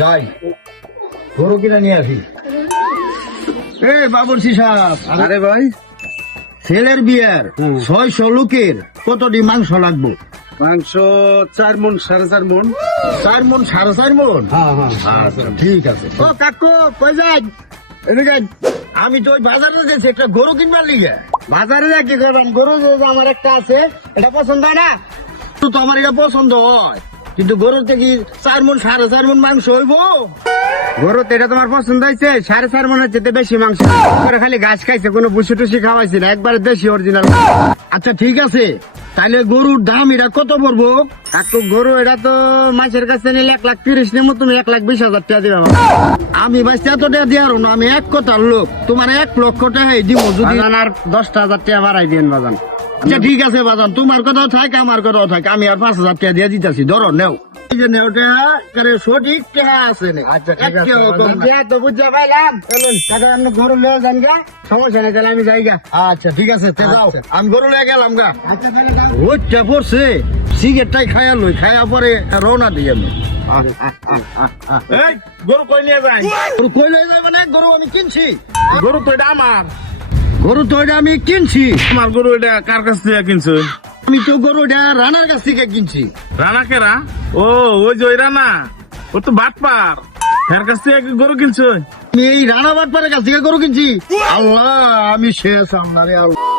যাই গরু কিনা নিয়ে আসি। বাবুর্চি সাহেব, আরে ভাই, ছেলের বিয়ার 600 লোকের কতটি মাংস লাগবে? মাংস 4 মন 4.5 মন। 4 মন 4.5 মন? আচ্ছা ঠিক আছে। ও কাকু কই যাই? এদিকে আয়। আমি তো ওই বাজারে গেছি একটা গরু কিনবার লিগে। বাজারে যা কি করবেন, গরু যে আমার একটা আছে এটা পছন্দ হয় না? তো আমার এটা পছন্দ হয়, কিন্তু গরুতে কি 4 মন 4.5 মন মাংস হইব? গরু তো এটা তোমার পছন্দ হয়েছে, 4.5 মনের চেয়ে বেশি মাংস করে খালি ঘাস খাইছে, কোনো বুসি টুসি খাওয়াইছে না, একবারে দেশি অরিজিনাল। আচ্ছা ঠিক আছে, তাইলে গরুর দাম এটা কত পড়বো? কাকু গরু এটা তো মাছের কাছে নিলে 1,30,000 নেবো, তুমি 1,20,000 টাকা দিবে আমাকে। আমি ভাই এত টাকা দিয়ে না, আমি এক কথার লোক, তোমার 1 লক্ষ টাকা দিব যদি। বাজান আর 10,000 টাকা বাড়াই দিন বাজান। আচ্ছা ঠিক আছে বাজান, তোমার কথাও থাক আমার কথাও থাক, আমি আর 5,000 টাকা দিয়ে দিতেছি, ধরো নেও। এই যে নেওটা সঠিক টাকা আছে না। আচ্ছা ঠিক আছে একটাও কম না। বাজান, তো বুঝতে পাইলাম। চলুন কাকা, আপনি গরু লিয়ে যান গা, সমস্যা নেই, তাহলে আমি যাই গা। আচ্ছা ঠিক আছে, তে যাও, আচ্ছা। আমি গরু লয়ে গেলাম গা। আচ্ছা তাহলে যাও। ওইটা পড়ছে, সিগারেটটাই খাইয়া লই, খাইয়া পরে রওনা দিই আমি। এই গরু কই নিয়ে যায়? গরু কই লয়ে যাবে না, গরু আমি কিনছি। গরু তো এটা আমার। গরু তো এটা আমি কিনছি। আমার গরু এটা কার কাছ থেকে কিনছো? আমি তো গরু এটা রানার কাছ থেকে কিনছি। রানা কেরা? ও ওই যে ওই রানা, ও তো বাটপার, এর কাছ থেকে গরু কিনছো? আমি এই রানা বাটপারের কাছ থেকে গরু কিনছি। আল্লাহ, আমি শেষ আল্লাহ রে আল্লাহ।